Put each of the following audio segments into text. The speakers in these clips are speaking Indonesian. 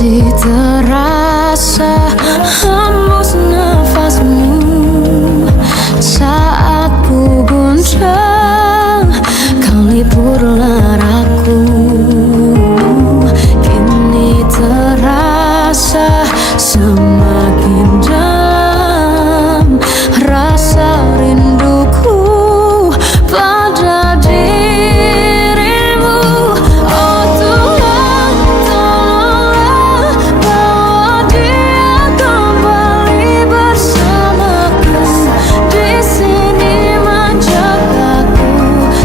Masih terasa hembus nafasmu saat ku goncang kau libur laraku. Kini terasa semakin dalam rasa rinduku pada dirimu. Oh Tuhan, tolonglah bawa dia kembali bersamaku. Di sini menjagaku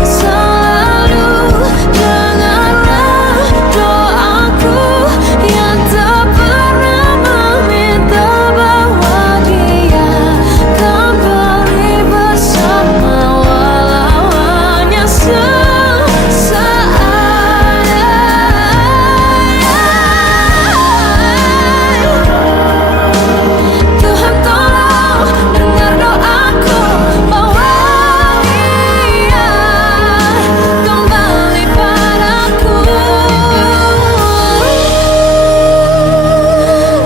selalu. Dengarlah doaku yang tak pernah meminta bawa dia kembali bersama, walau hanya sesaat. Tuhan tolong dengar doaku, bawa dia kembali padaku.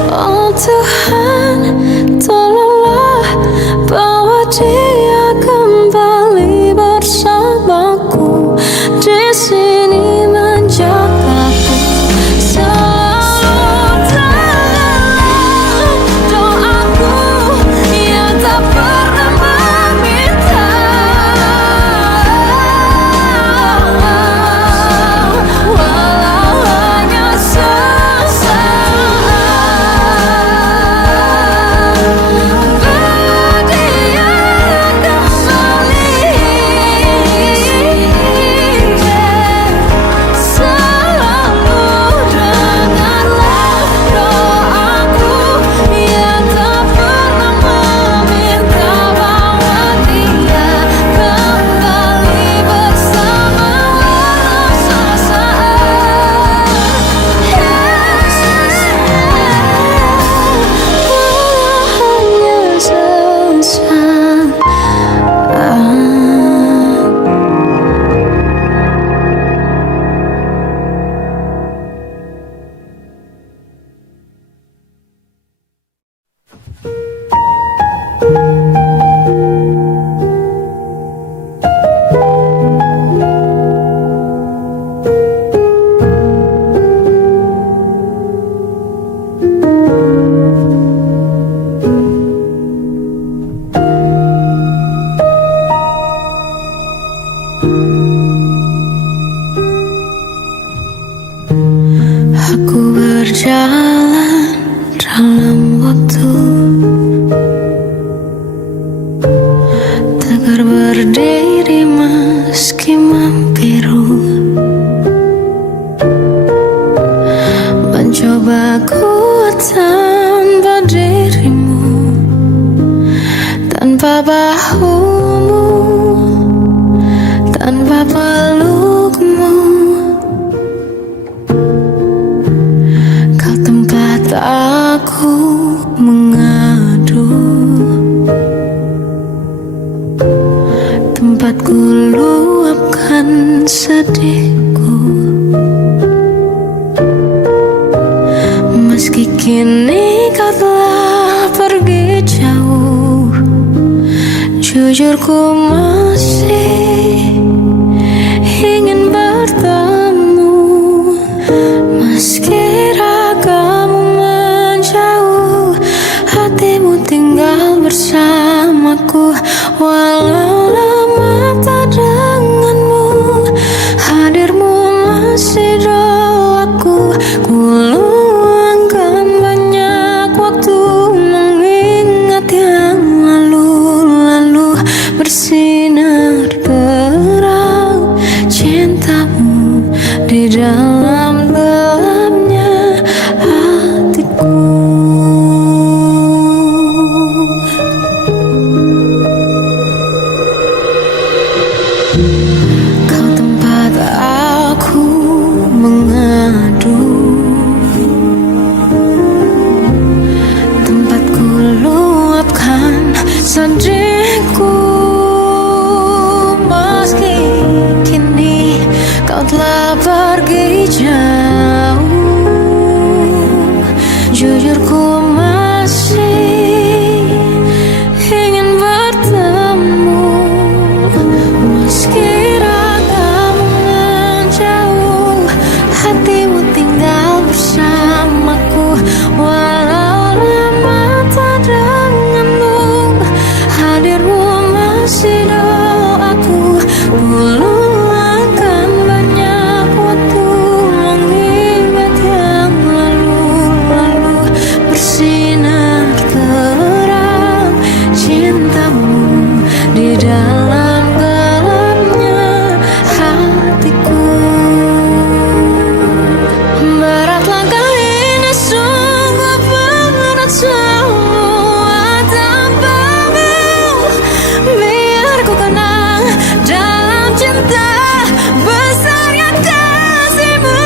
Oh Tuhan, tolonglah bawa dia kembali bersamaku. Di sini menjagaku selalu. Dengarlah doaku yang tak pernah meminta, walau hanya sesaat. Berdia kembali selalu. Dengarlah doaku yang tak pernah meminta, bawa dia kembali bersama, walau sesaat. Walau hanya sesaat. Aku berjalan dalam waktu, tegar berdiri meski membiru. Mencoba kuat tanpa dirimu, tanpa bahumu, tanpa pelukmu. Kau tempat aku mengadu, tempat ku luapkan sedihku. Meski kini kau telah pergi jauh, jujur ku masih ingin bertemu. Meski ragamu menjauh, hatimu tinggal bersamaku. Walau lama tak denganmu, hadirmu masih doaku. Ku luangkan banyak waktu mengingat yang lalu-lalu bersinar terang. Jujur ku masih ingin bertemu, meski ragamu menjauh, hatimu tinggal bersamaku. Walau lama tak denganmu, hadirmu masih doaku. Luangkan banyak waktu mengingat yang lalu-lalu, bersinar terang cintamu di dalam gelapnya hatiku. Berat langkah ini sungguh berat semua tanpamu, biar ku kenang dalam cinta besarnya kasihmu.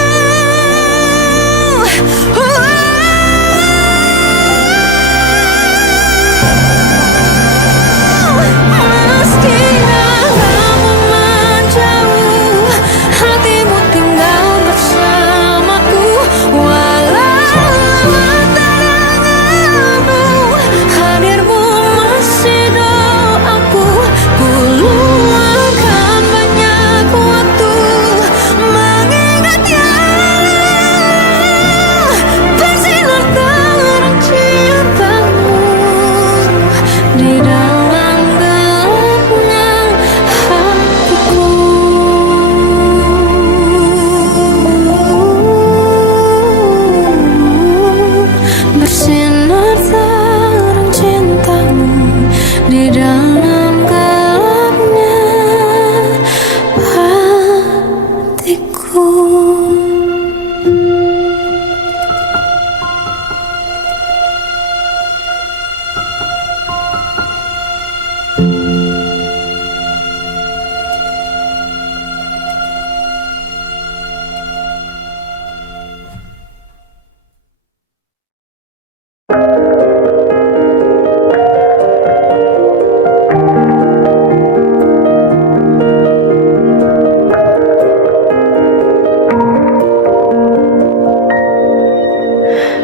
Meski ragamu menjauh, hatimu tinggal bersamaku. Walau lama tak denganmu, hadirmu masih doaku. Ku luangkan banyak waktu mengingat yang bersinar terang cintamu di dalam gelapnya hatiku. Bersinar terang cintamu di dalam gelapnya hatiku.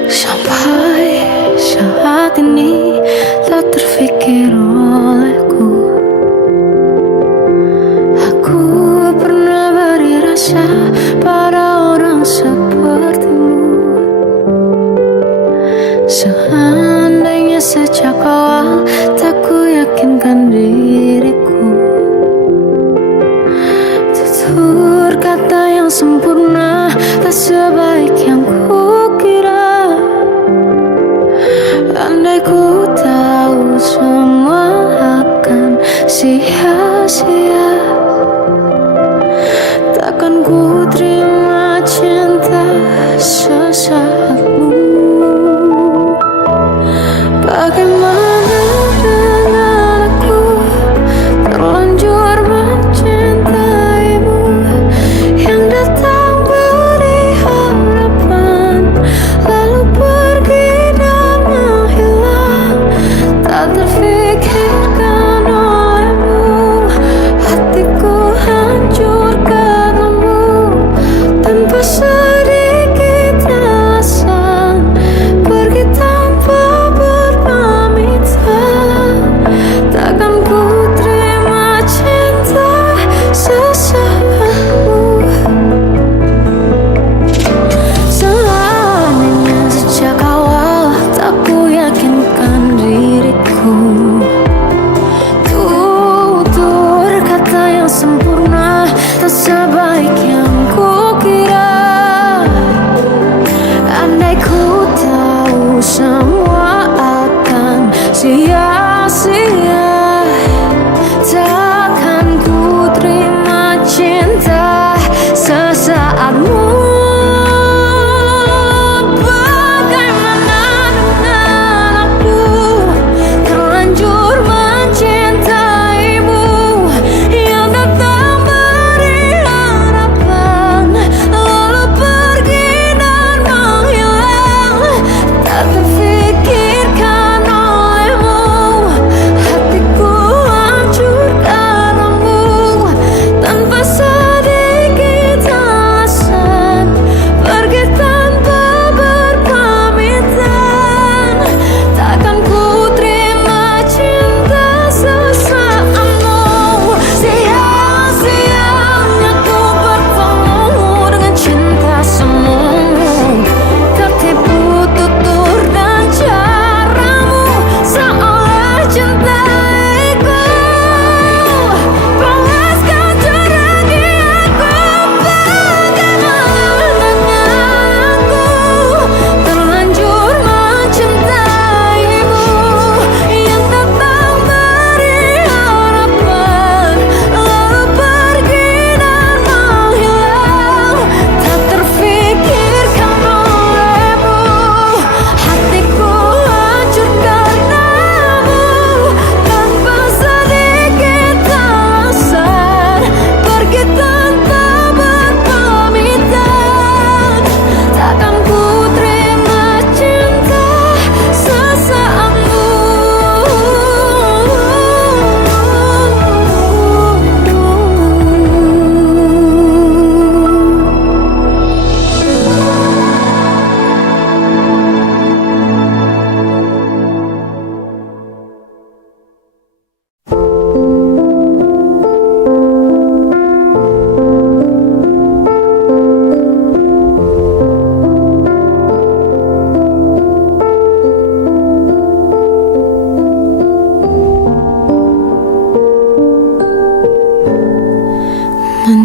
Sampai saat ini tak terfikir olehku, aku pernah beri rasa pada orang sepertimu. Seandainya sejak awal tak ku yakinkan diriku, tutur kata yang sempurna tak sebaik yang ku kira. Andai ku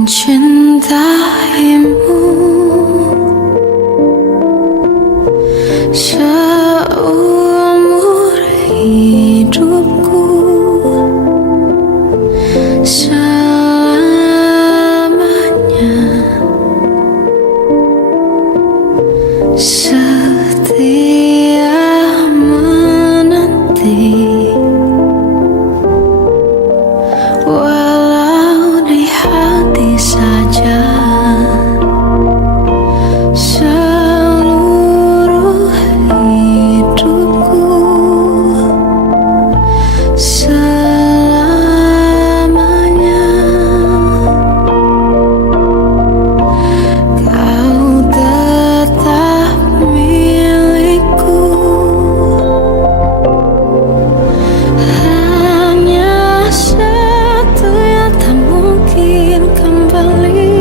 mencintaimu seumur hidupku, selamanya setia menanti. Walau di hati saja, seluruh hidupku, selamanya kau tetap milikku. Hanya satu yang tak mungkin kembali,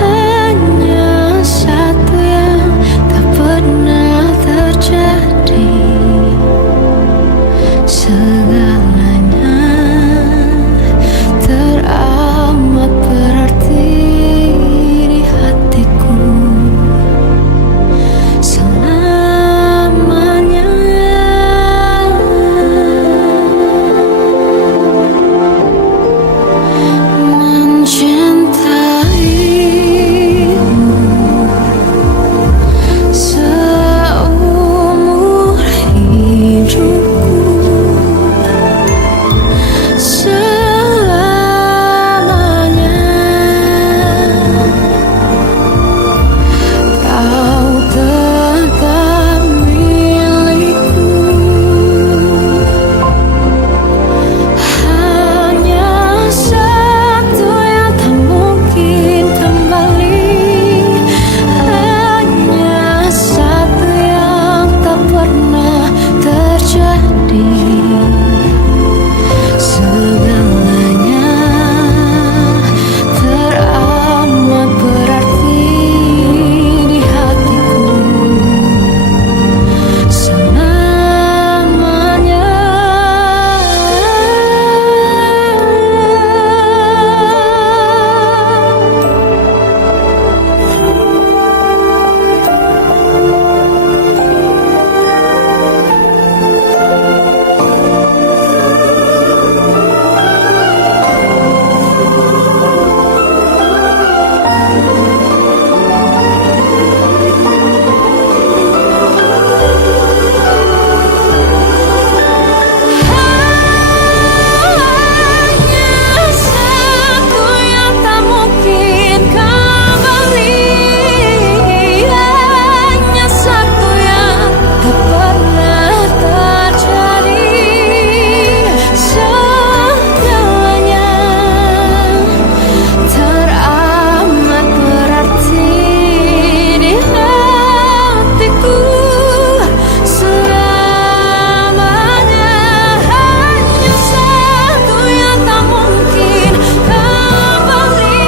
hanya satu yang tak pernah terjadi. Segalanya teramat berarti di hatiku selamanya. Mencintaimu seumur hidupku, selamanya kau tetap milikku. Hanya satu yang tak mungkin kembali, hanya satu yang tak pernah terjadi. Segalanya teramat berarti di hatiku selamanya. Hanya satu yang tak mungkin kembali, hanya satu yang tak pernah terjadi. Segalanya teramat berarti di hatiku selamanya. Hanya satu yang tak mungkin kembali,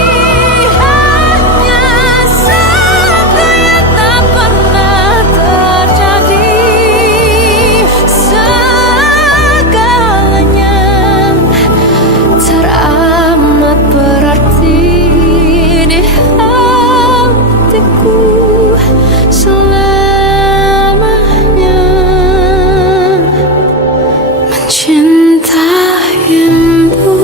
hanya satu yang tak pernah terjadi. Segalanya teramat berarti di hatiku selamanya. Mencintaimu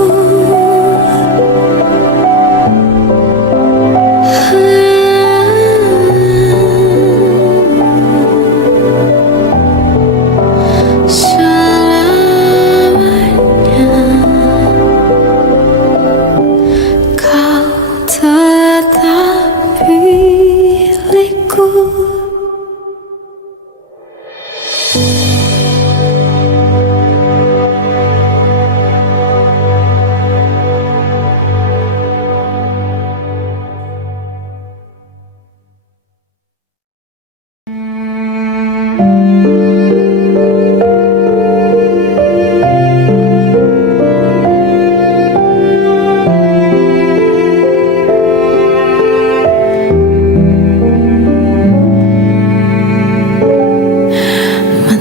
selamanya kau tetap milikku.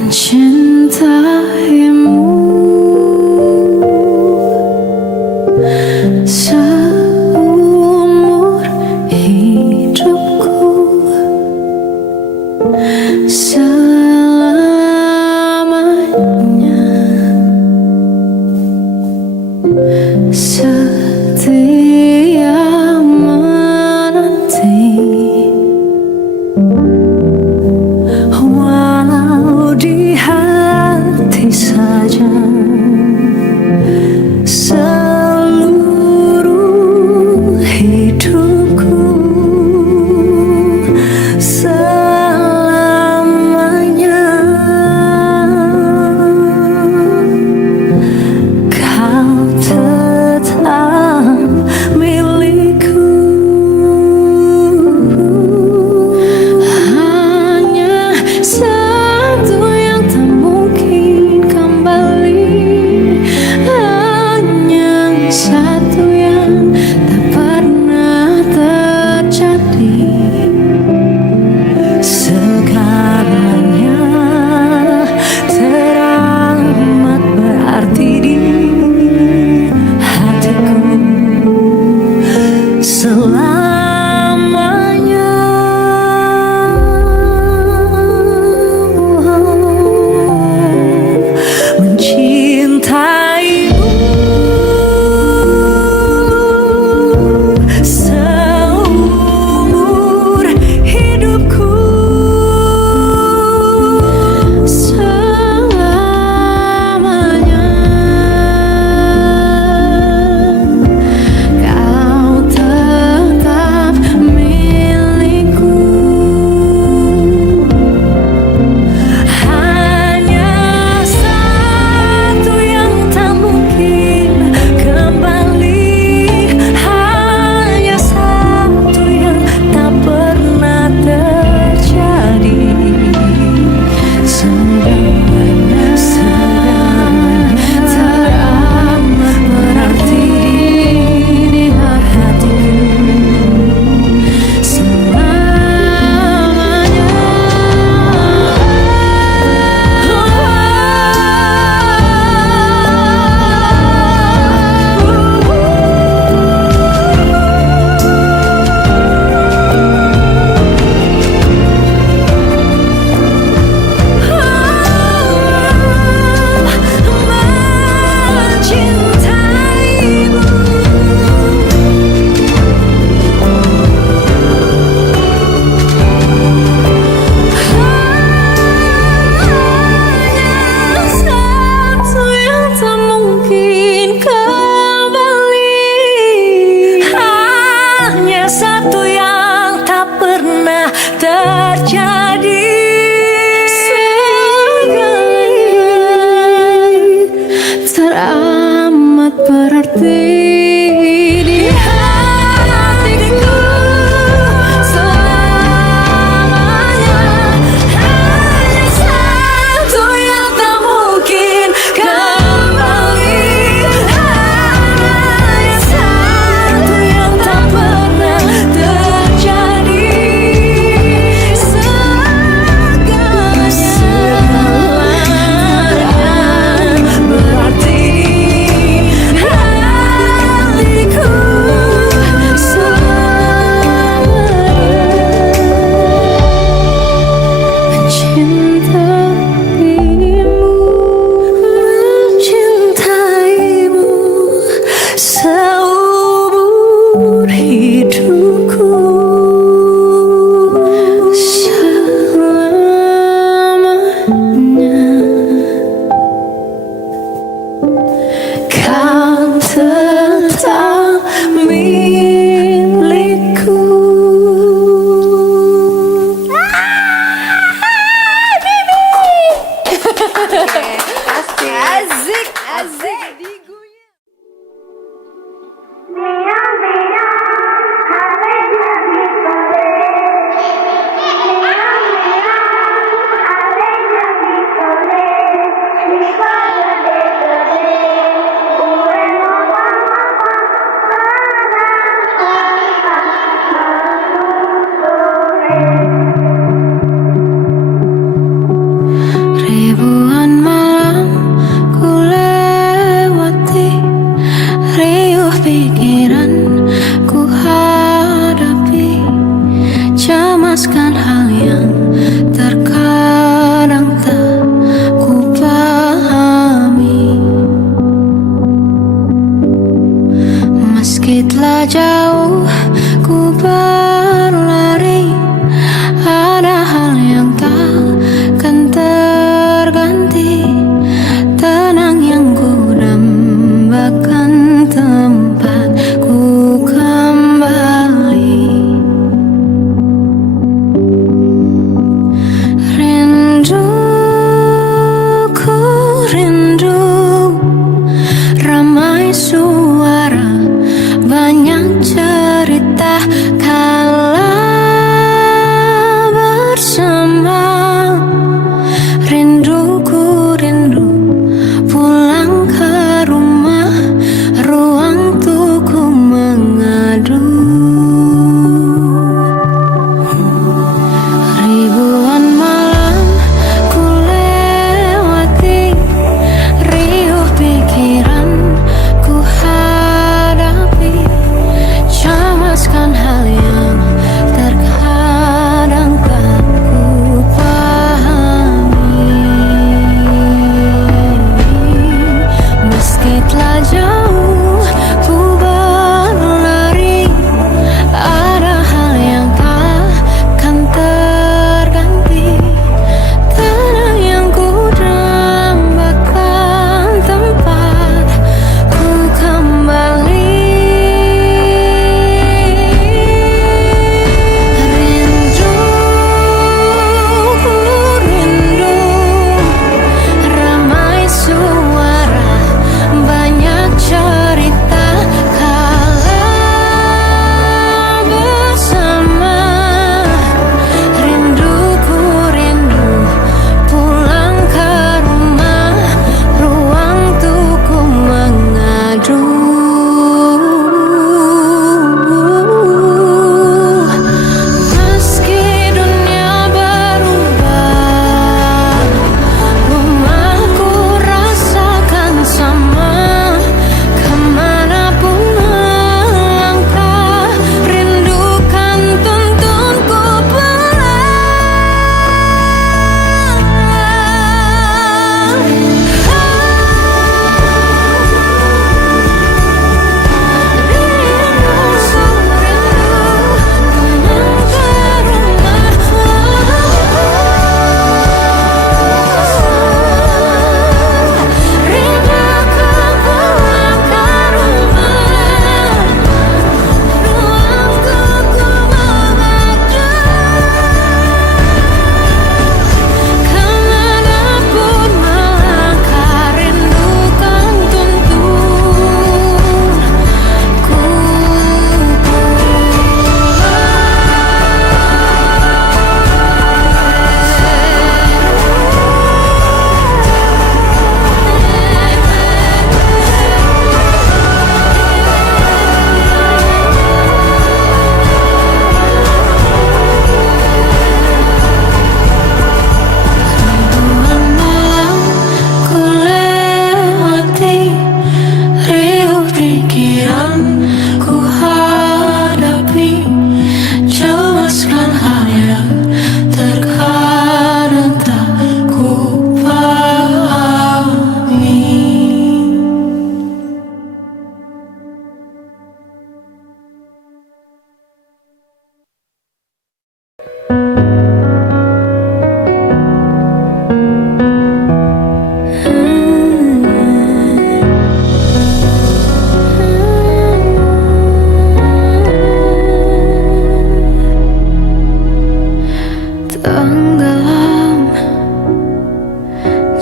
Mencintaimu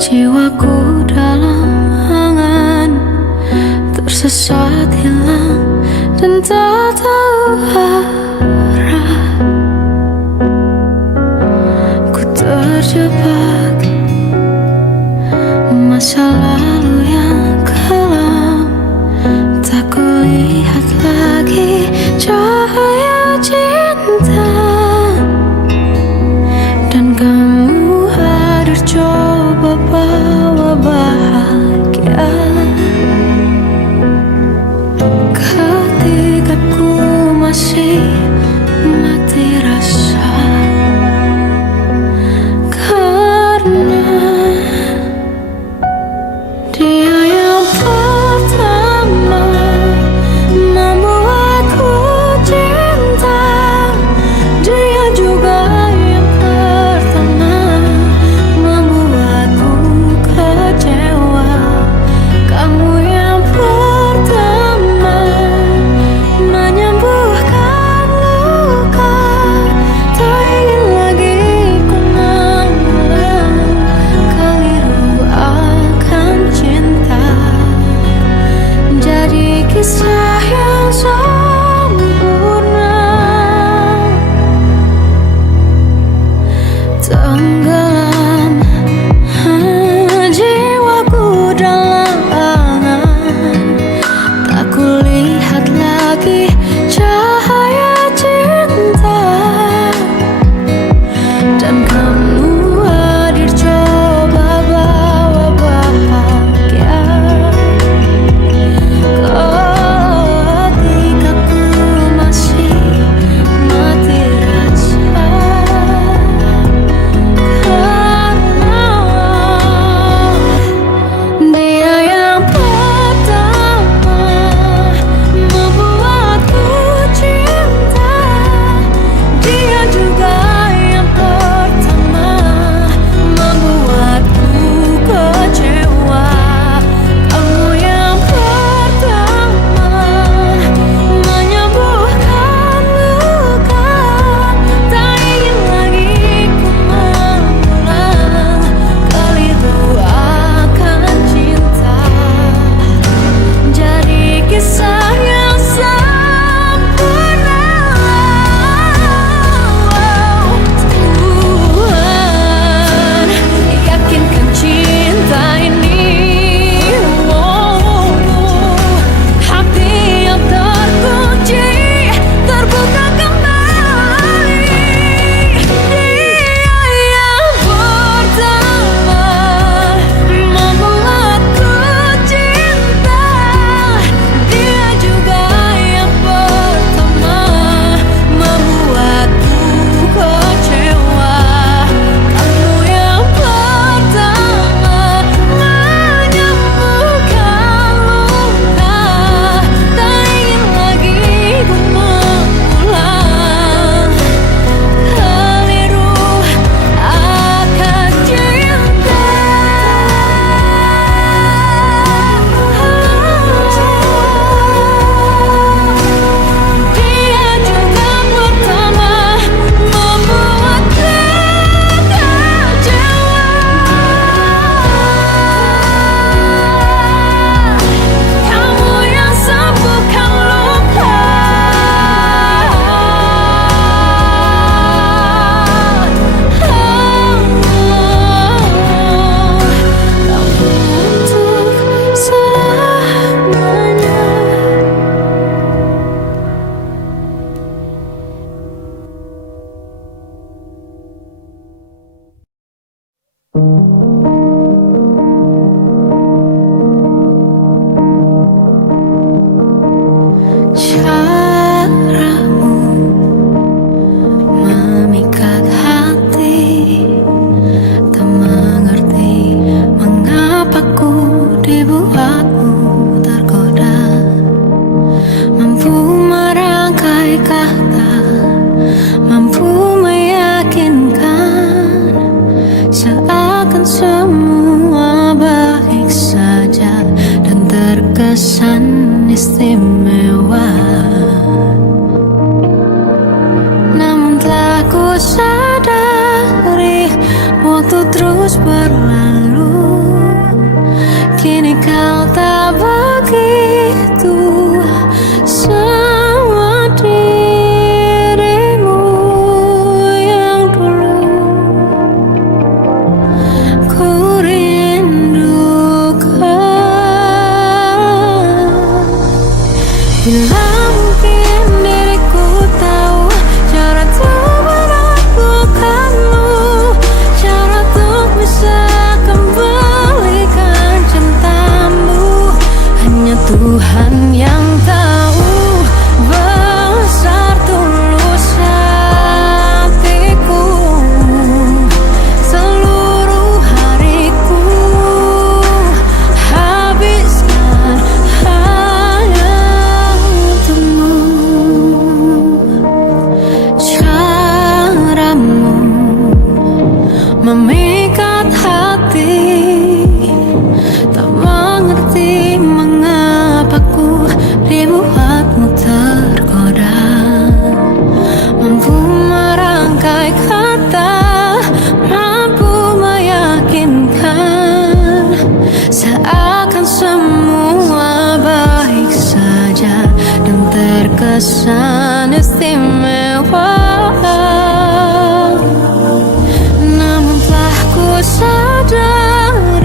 Jiwaku dalam angan, tersesat hilang dan tak tahu arah. Ku terjebak masa lalu yang kelam, tak kulihat lagi cahaya cinta. Dan kamu hadir coba bawa bahagia. Ketika ku masih mati rasa, karena dia yang pertama membuatku cinta. Dia juga yang pertama membuatku kecewa. Kamu yang pertama menyembuhkan luka. Tak ingin lagi ku mengulang keliru akan cinta. Jadi kisah yang sempurna, tenggelam jiwaku dalam angan, tak kulihat lagi cahaya cinta. Dan kamu hadir coba bawa bahagia. Ketika ku masih mati rasa, karena dia yang pertama membuatku cinta. Dia juga yang pertama membuatku kecewa. Kamu yang pertama menyembuhkan luka. Tak ingin lagi ku mengulang keliru akan cinta. Jadi kisah yang sempurna. Tuhan yakinkan cinta ini. Hati yang terkunci terbuka kembali. Dia yang pertama membuatku cinta. Dia juga yang pertama membuatku kecewa. Kamu yang pertama menyembuhkan luka. Tak ingin lagi ku mengulang keliru akan cinta. Dia juga pertama membuatku kecewa. Kamu yang sembuhkan luka. Kamu untuk selamanya. Caramu memikat hati, tak mengerti mengapa ku dibuatmu tergoda. Mampu merangkai kata, mampu meyakinkan, seakan semua baik saja dan terkesan istimewa. Namun telah ku sadari waktu terus berlalu. hati, tak mengerti mengapa ku dibuatmu tergoda. Mampu merangkai kata, mampu meyakinkan, seakan semua baik saja dan terkesan istimewa. Namun telah ku sadari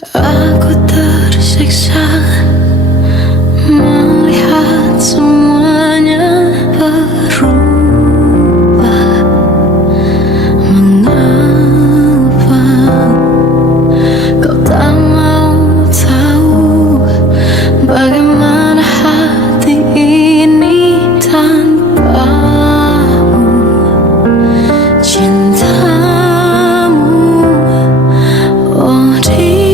Aku tersiksa melihat semuanya berubah. Mengapa kau tak mau tahu bagaimana hati ini tanpamu? Cintamu, oh di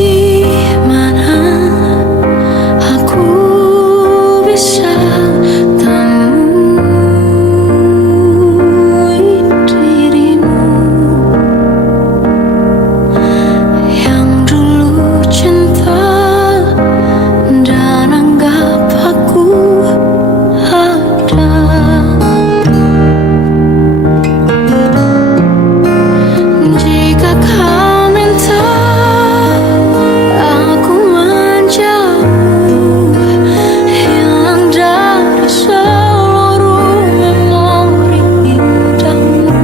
mana aku bisa temui dirimu yang dulu cinta dan anggap aku ada. Jika kau minta aku menjauh, hilang dari seluruh memori indahmu,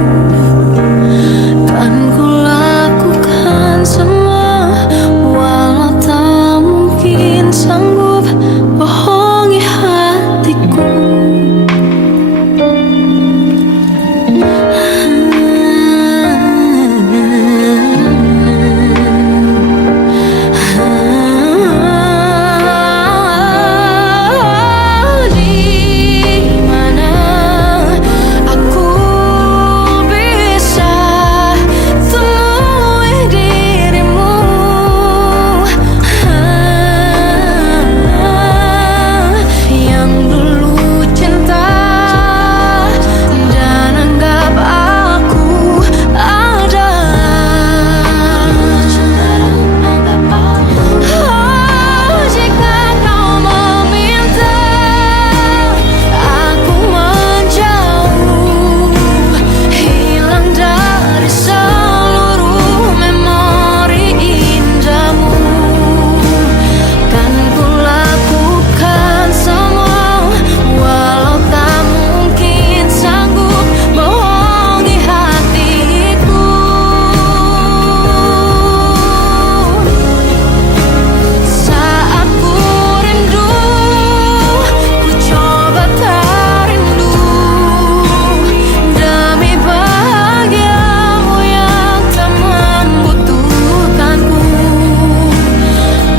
kan ku lakukan semua walau tak mungkin sanggup bohongi hatiku. Di mana aku bisa temui dirimu yang dulu cinta dan anggap aku ada. Oh, jika kau meminta aku menjauh, hilang dari seluruh memori indahmu, kan ku lakukan semua walau tak mungkin sanggup bohongi hatiku. Saat ku rindu, ku coba tak rindu demi bahagiamu yang tak membutuhkanku.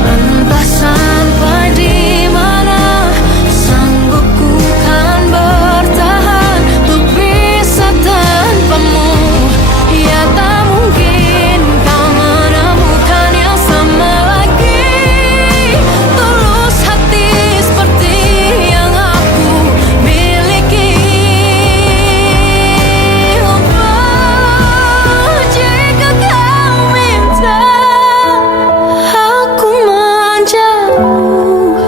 Entah sampai di mana sanggup ku kan bertahan untuk bisa tanpamu. Ya tak mungkin kau menemukan yang sama lagi, tulus hati seperti yang aku miliki. Oh, jika kau minta aku menjauh,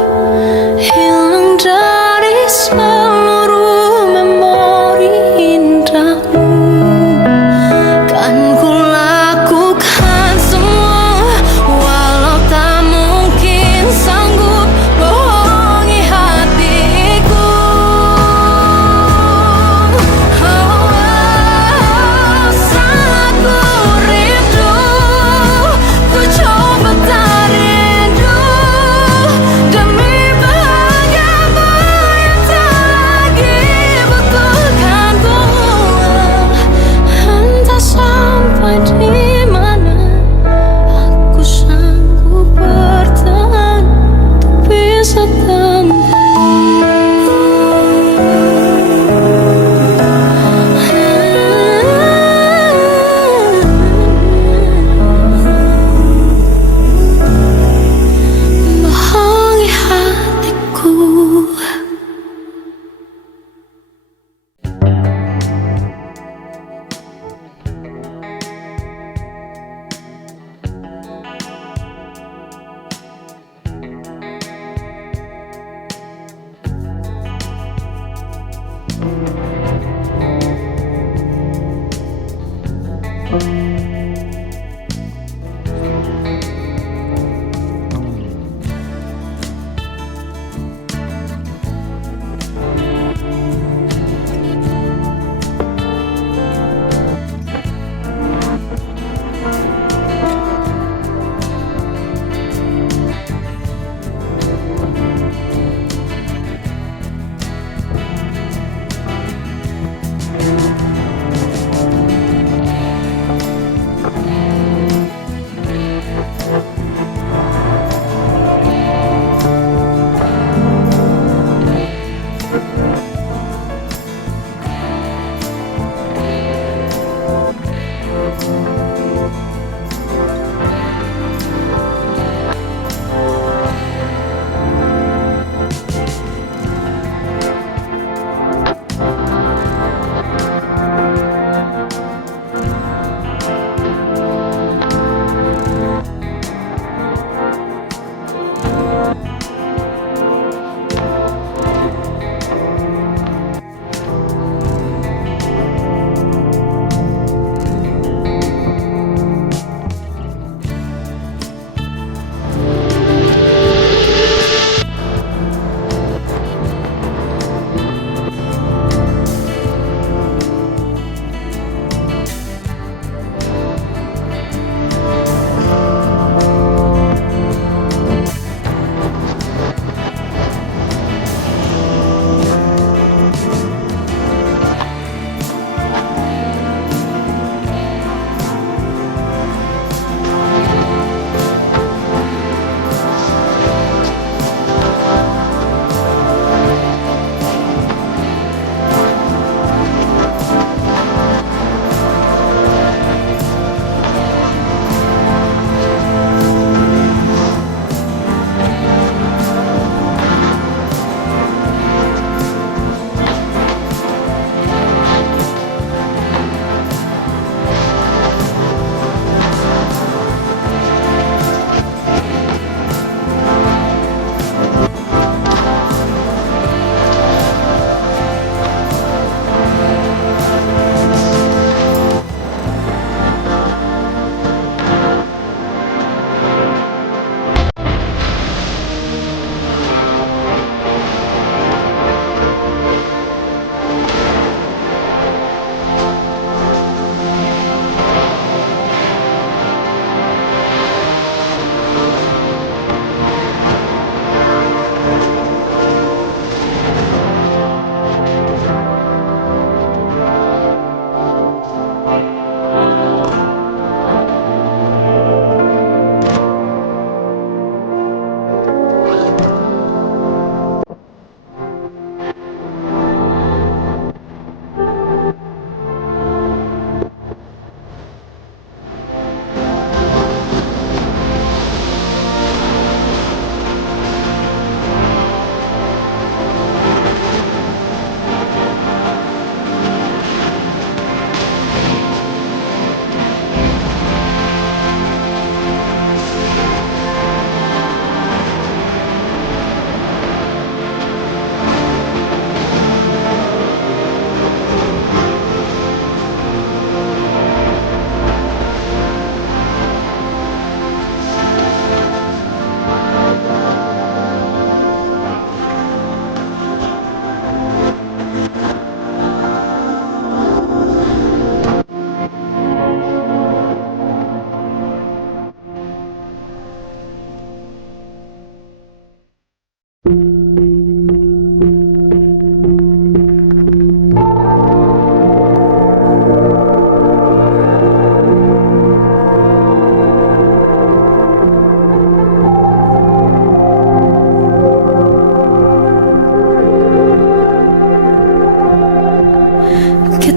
hilang dari seluruh memori indahmu, kan ku lakukan semua walau tak mungkin sanggup bohongi hatiku. Saat ku rindu, ku coba tak rindu demi bahagiamu yang tak lagi butuhkanku. Entah sampai di mana aku sanggup bertahan untuk bisa bohongi hatiku.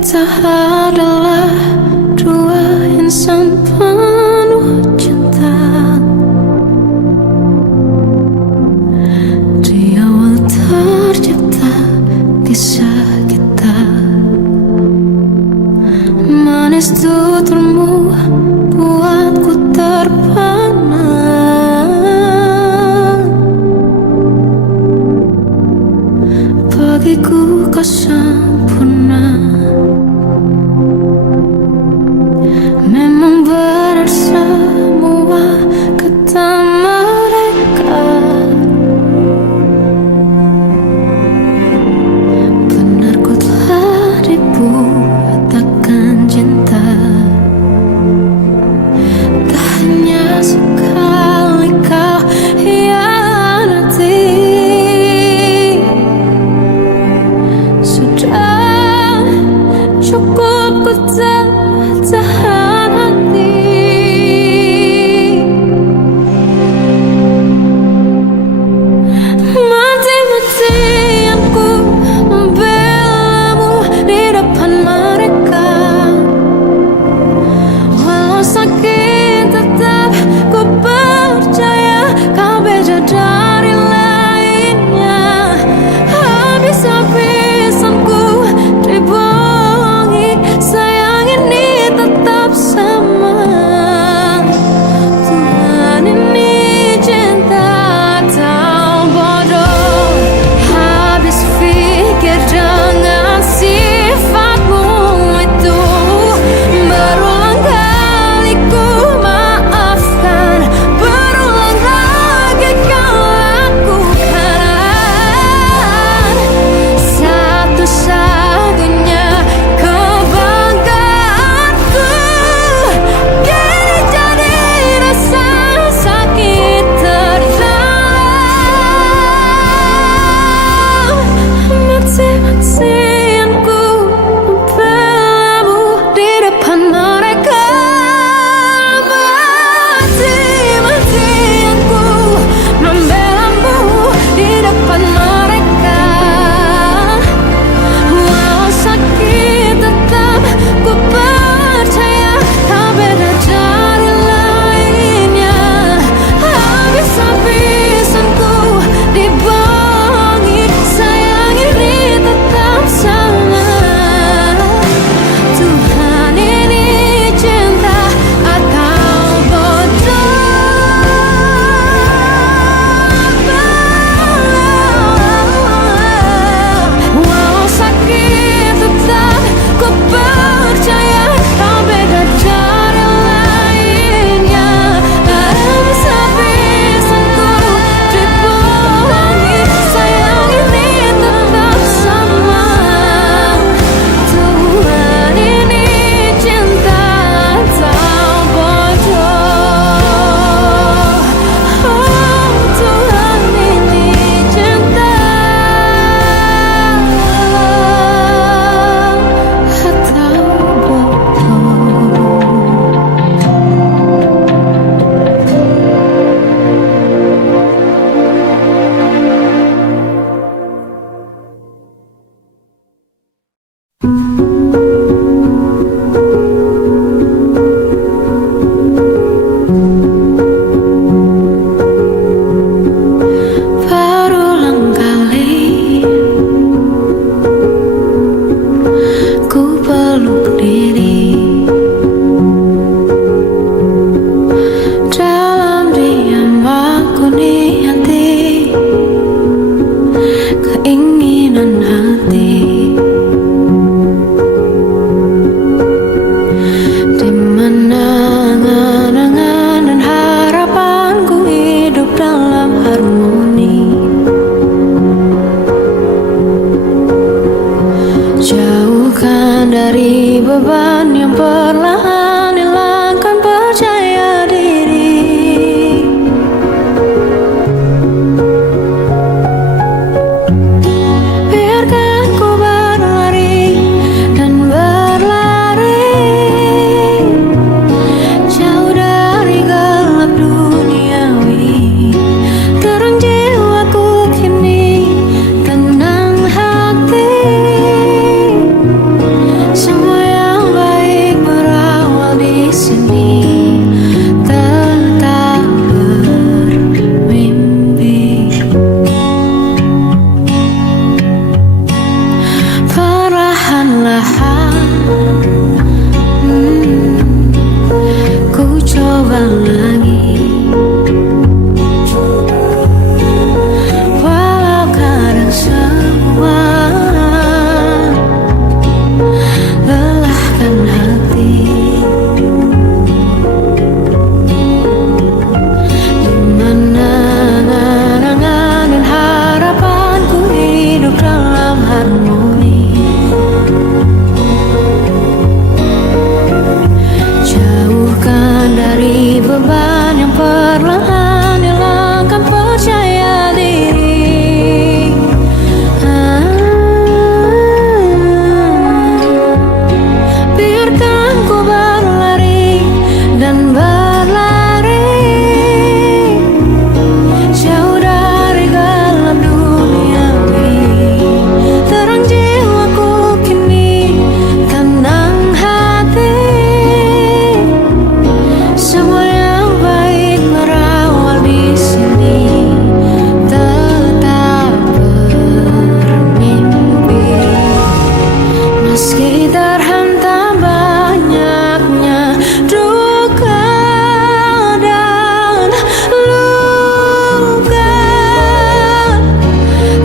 Kita adalah dua insan penuh cinta. Di awal tercipta kisah kita, manis tuturmu buatku terpana. Bagiku kau sempurna. Memang benar semua kata mereka, benar ku telah dibuat akan cinta. Tak hanya sekali kau hianati, sudah cukup ku tahan hati. Mati-matian ku membelamu di depan mereka. Walau sakit tetap ku percaya kau beda dari lainnya. Habis-habisan ku dibohongi, sayang ini tetap sama. Tuhan ini cinta atau bodoh. Habis pikir dengan sifatmu itu, berulang kali ku maafkan, berulang lagi kau lakukan. Satu-satunya kebanggaanku kini jadi rasa sakit terdalam. Mati-matian ku membelamu di depan mereka. Mati-matian ku membelamu di depan mereka. Walau sakit tetap ku percaya kau beda dari lainnya. Habis-habisan ku dibohongi, sayang ini tetap sama. Tuhan ini cinta atau bodoh. Walau sakit tetap ku percaya kau beda dari lainnya. Habis-habisan ku dibohongi, sayang ini tetap sama. Tuhan ini cinta atau bodoh. Oh, Tuhan ini cinta atau bodoh. Berulang kali ku peluk diri, dalam diam aku niati keinginan hati. Di mana angan-angan dan harapanku hidup dalam harmoni. Jauhkan dari beban yang perlahan hilangkan percaya diri. Biarkan ku berlari dan berlari, jauh dari gelap duniawi. Terang jiwaku kini tenang hati. Meski terhantam banyaknya duka dan luka,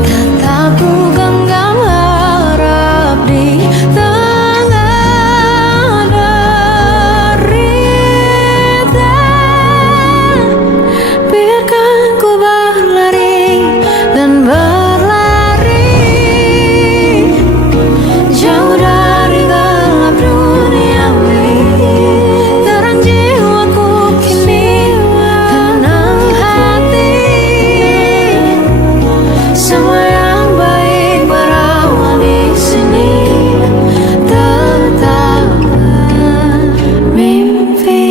tetap ku genggam harap di tengah derita. Biarkan ku berlari dan berlari jauh dari gelap duniawi. Terang jiwaku kini, tenang hati. Semua yang baik berawal di sini. Tetaplah mimpi.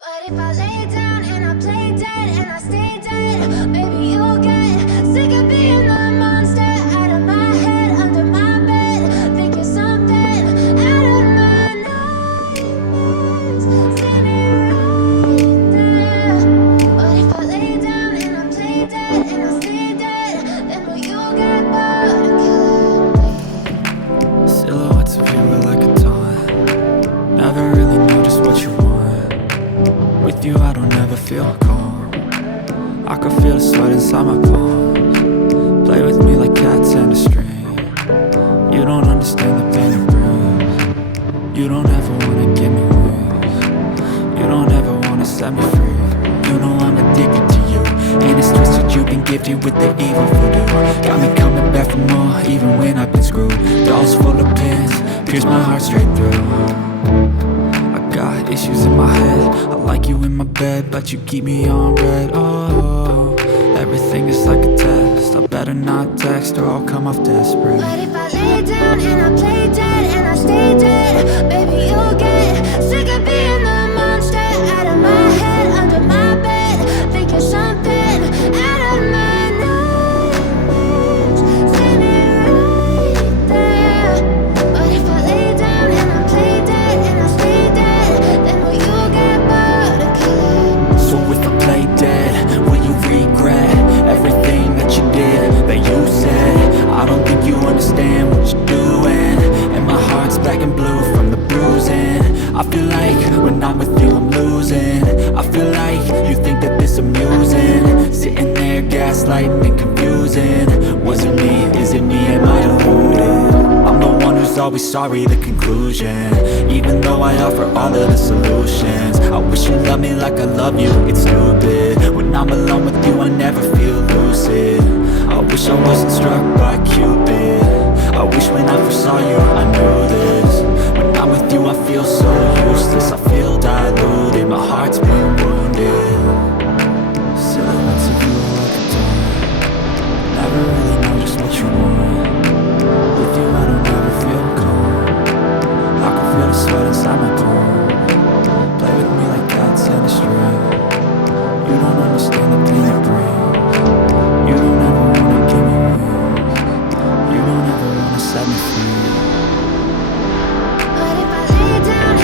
But if I lay down and I play dead and I stay dead, maybe you'll get sick of being the monster out of my head, under my bed, thinking something out of my nightmares, standing right there. But if I lay down and I play dead and I stay dead, then will you get bored of killing me? Silhouettes of you are like a taunt. Never really know just what you want. With you I don't ever feel calm. I can feel the sweat inside my palms. Play with me like cats and a string. You don't understand the pain it brings. You don't ever wanna give me wings. You don't ever wanna set me free. You know I'm addicted to you, and it's twisted, you've been gifted with the evil voodoo. Got me coming back for more, even when I've been screwed. Dolls full of pins, pierce my heart straight through. I got issues in my head, I like you in my bed, but you keep me on red. Oh, everything is like a test, I better not text or I'll come off desperate. But if I lay down and I play dead and I stay dead, baby you'll get sick of being the monster out of my head, under my bed, thinking something out of my nightmares, standing right there. But if I lay down and I play dead and I stay dead, then will you get bored of killing me? So if I play dead, will you regret everything that you did, that you said? I don't think you understand what you're doing, and my heart's black and blue from the bruising. I feel like when I'm with you I'm losing. I feel like you think that this amusing, sitting there gaslighting and confusing. Was it me? Is it me? Am I deluded? I'm the one who's always sorry, the conclusion, even though I offer all of the solutions. I wish you loved me like I love you, it's stupid. When I'm alone with you I never feel lucid. I wish I wasn't struck by Cupid. I wish when I first saw you I knew this. When I'm with you I feel so useless, I feel diluted, my heart's been wounded. Silhouettes of you are like a taunt. Never really know just what you want. With you I don't ever feel calm. I can feel the sweat inside my palms. Play with me like cats and a string. You don't understand the pain it brings. You don't ever wanna give me wings. You don't ever wanna set me free. But if I lay down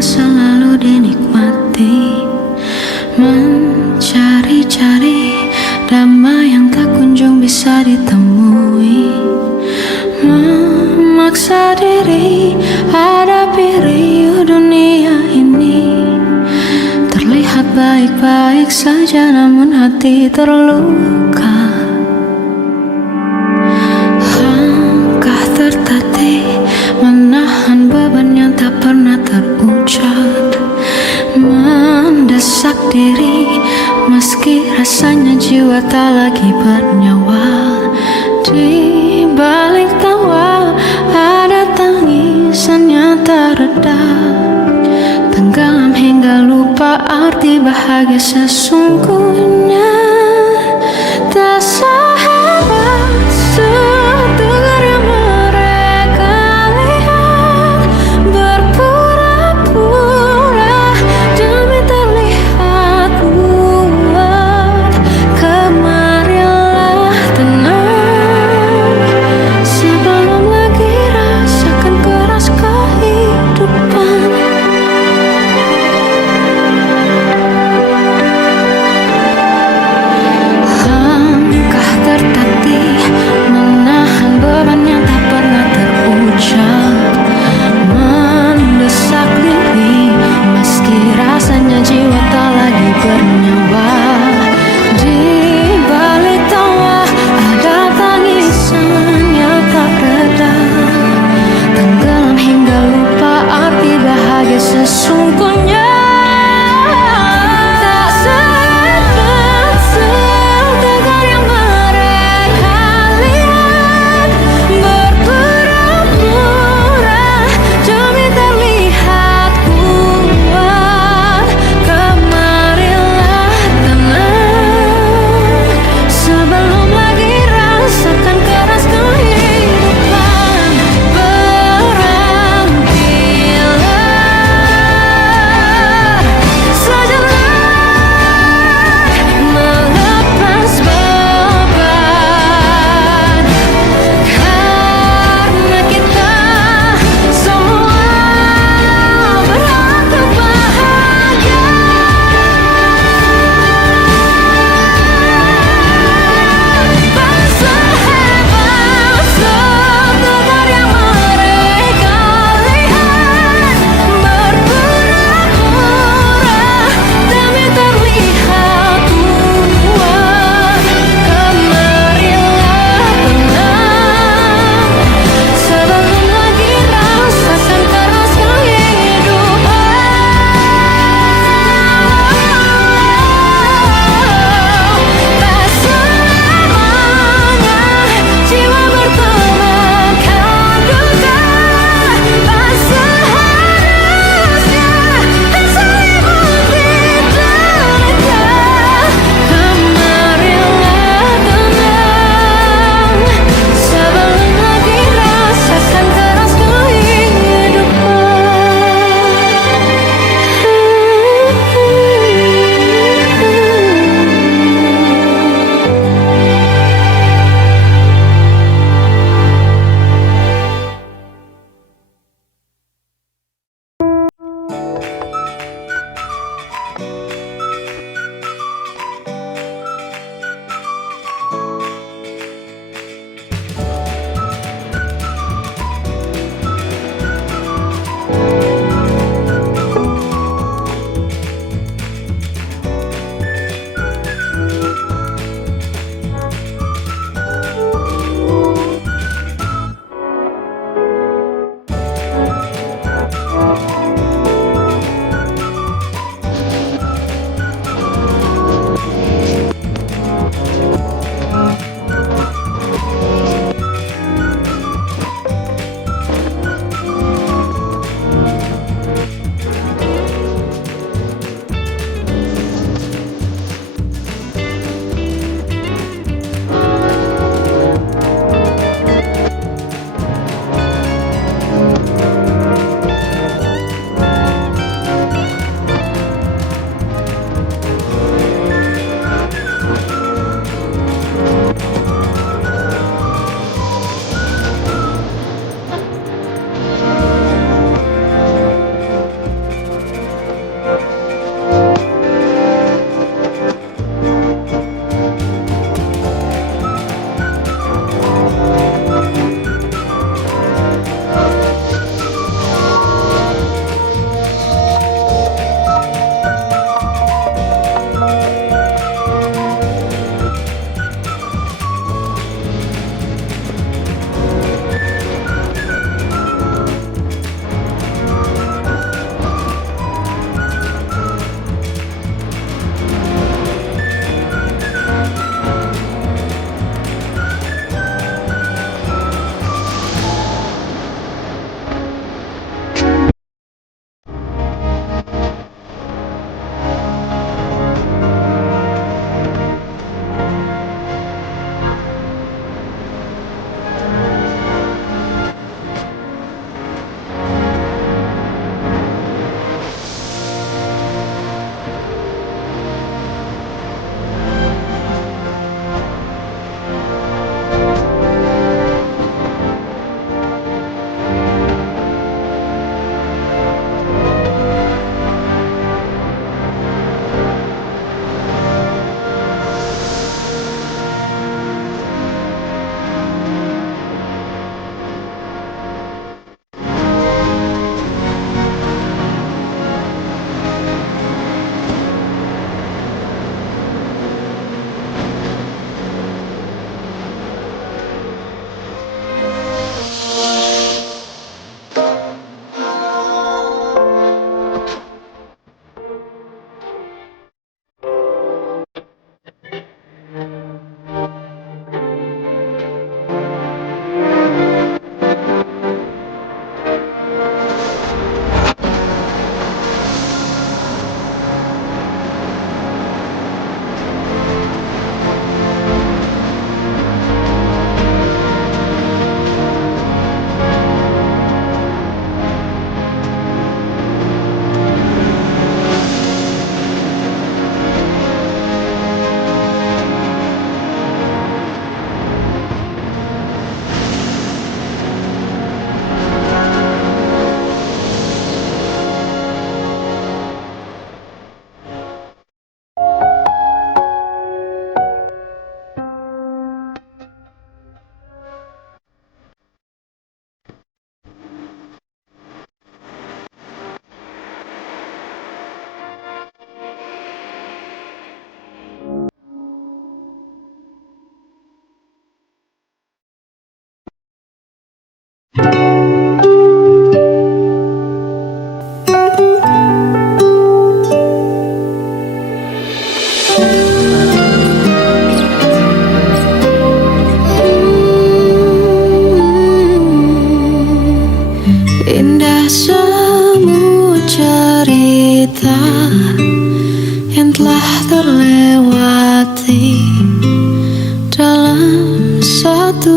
tak selalu dinikmati, mencari-cari damai yang tak kunjung bisa ditemui, memaksa diri hadapi riuh dunia ini. Terlihat baik-baik saja namun hati terluka. Langkah tertatih menahan beban yang tak pernah terucap, mendesak diri meski rasanya jiwa tak lagi bernyawa. Di balik tawa ada tangisan yang tak reda, tenggelam hingga lupa arti bahagia sesungguhnya. Tak sehebat setegar yang mereka lihat, berpura-pura demi terlihat kuat. Kemarilah tenang sebelum lagi rasakan keras kehidupan. Langkah tertatih menahan beban yang tak pernah terucap, mendesak diri meski rasanya jiwa tak lagi bernyawa. Di balik tawa ada tangisan yang tak reda, tenggelam hingga lupa arti bahagia sesungguhnya. Tak sehebat setegar yang mereka lihat, berpura-pura demi terlihat kuat. Kemarilah tenang sebelum lagi rasakan keras kehidupan. Berhentilah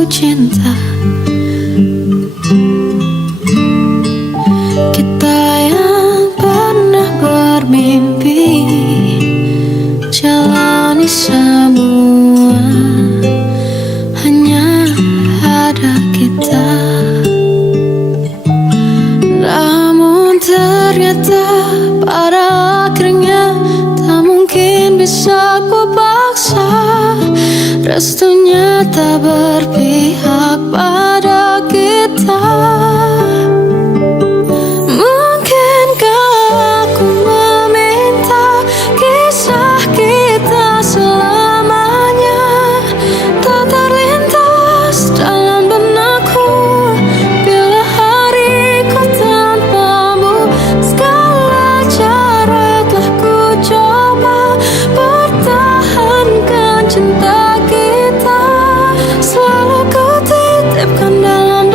cinta. Kita yang pernah bermimpi jalani semua, hanya ada kita. Namun ternyata pada akhirnya tak mungkin bisa ku paksa. Restunya tak berpihak pada kita. Mungkinkah aku meminta kisah kita selamanya tak terlintas dalam benakku bila hariku tanpamu. Segala cara telah ku coba pertahankan cinta kita, selalu ku titipkan dalam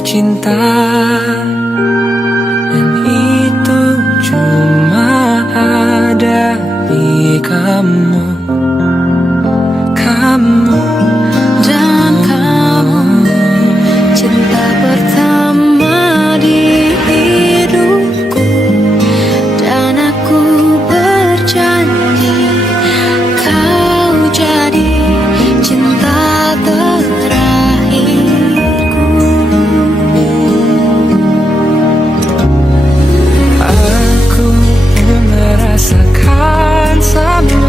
cinta, dan itu cuma ada di kamu, kamu dan kamu, cinta pertama di hidupku, dan aku berjanji kau jadi cinta terakhirku. Aku merasakan sama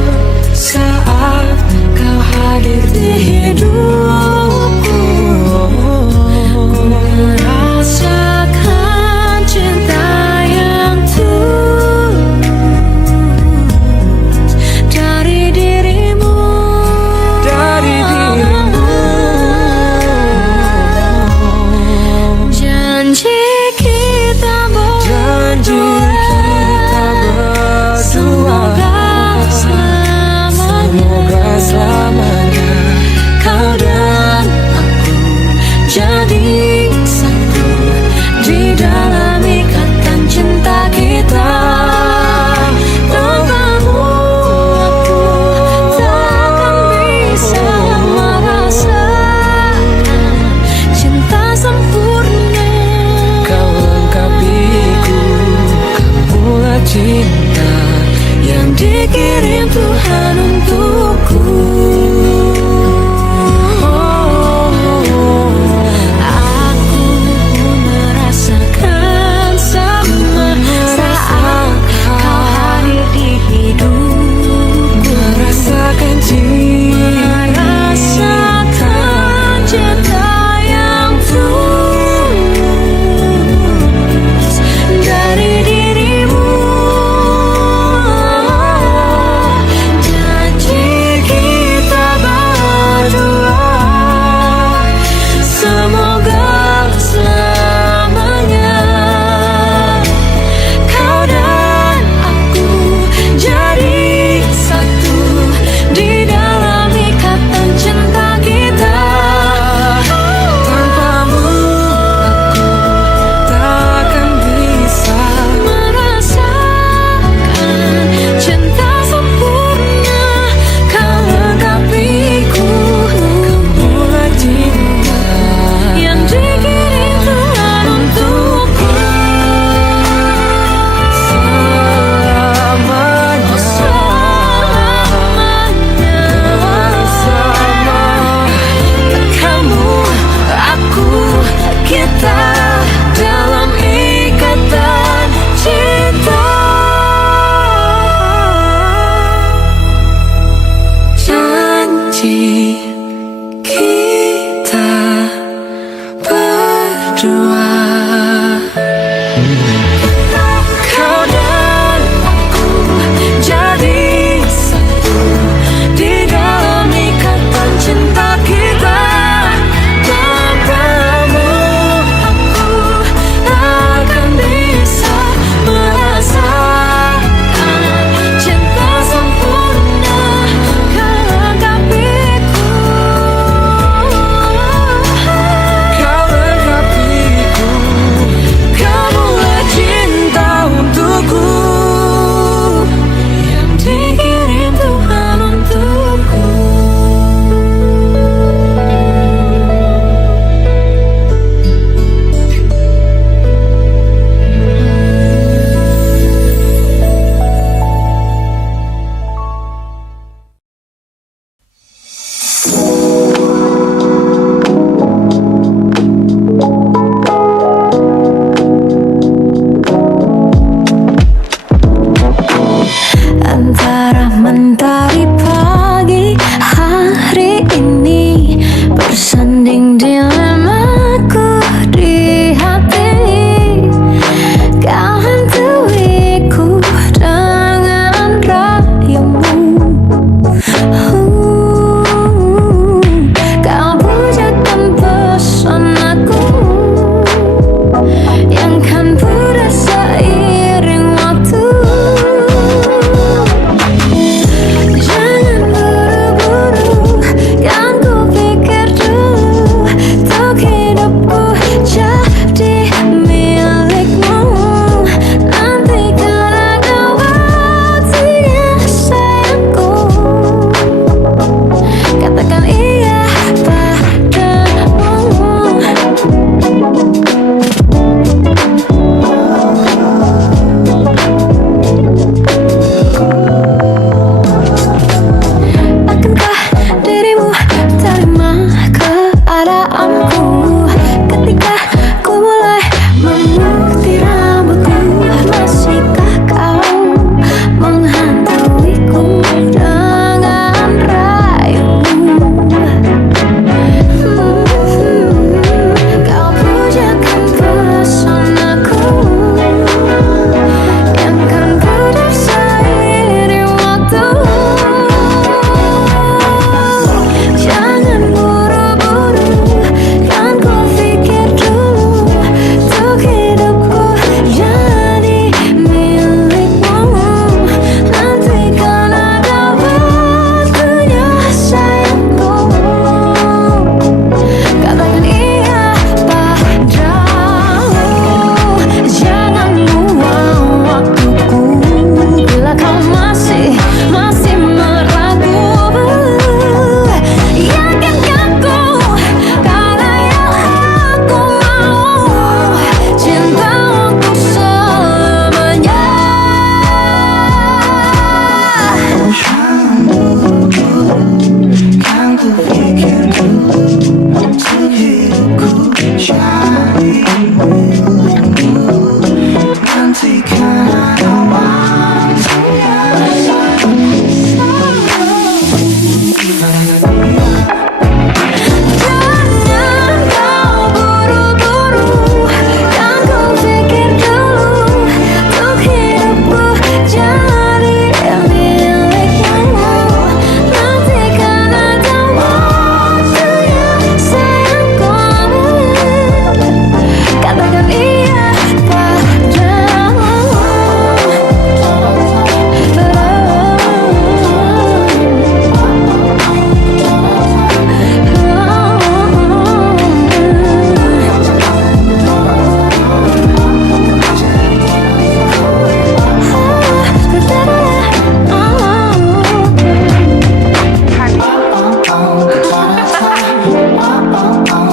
janji kita berdua. Kau dan aku jadi satu di dalam ikatan cinta kita. Tanpamu aku takkan bisa merasakan cinta sempurna. Kau lengkapiku, kau lengkapiku. Kamulah cinta untukku yang dikirim Tuhan untukku. Antara mentari pagi hari ini bersanding dilemaku di hati. Kau hantuiku dengan rayumu. Kau pujakan pesonaku yang kan pudar seiring waktu. Jangan buru-buru, kan ku pikir dulu untuk hidupku jadi milikmu. Nanti kan ada waktunya sayangku, katakan iya padamu. Akankah dirimu terima keadaanku ketika ku mulai memutih rambutku? Masihkah kau menghantuiku dengan rayumu? Kau pujakan pesonaku yang kan pudar seiring waktu. Jangan buru-buru, kan ku pikir dulu untuk hidupku jadi milikmu. Nanti kan ada waktunya sayangku, katakan iya padamu. Jangan buang waktuku bila kau masih meragu. Yakinkan ku, karena yang aku mau cinta untuk selamanya. Kan ku pikir dulu untuk hidupku jadi milikmu. Nanti kan ada waktunya Jangan kau buru-buru, kan ku pikir dulu untuk hidupku jadi milikmu. Nanti kan ada waktunya sayangku, katakan iya padamu.